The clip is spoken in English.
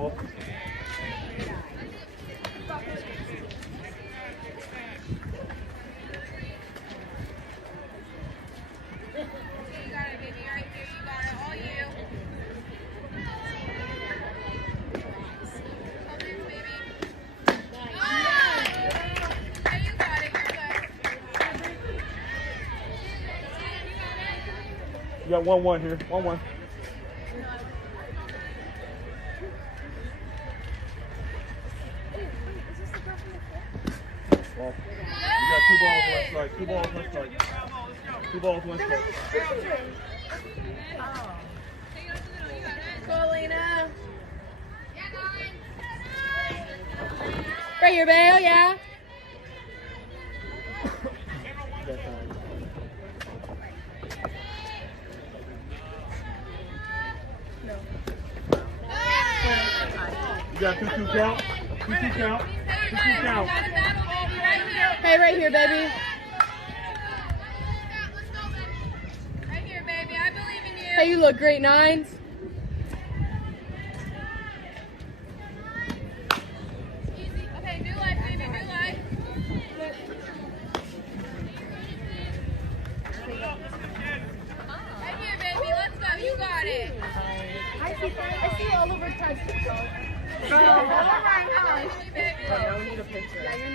Ball. You got 1-1 here. 1-1. Ball. You got 2 balls, 1 strike. 2 balls, 1 strike. 2 balls, 1 strike. Colina. Right here, Bale, yeah. You got 2-2 count. 2-2 count. 2-2 count. Hey, right here, baby. Right here, baby. I believe in you. Hey, you look great, nines. Easy. Okay, new life, baby. New life. Right here, baby. Let's go. You got it. I see all over touch. Baby. Yeah,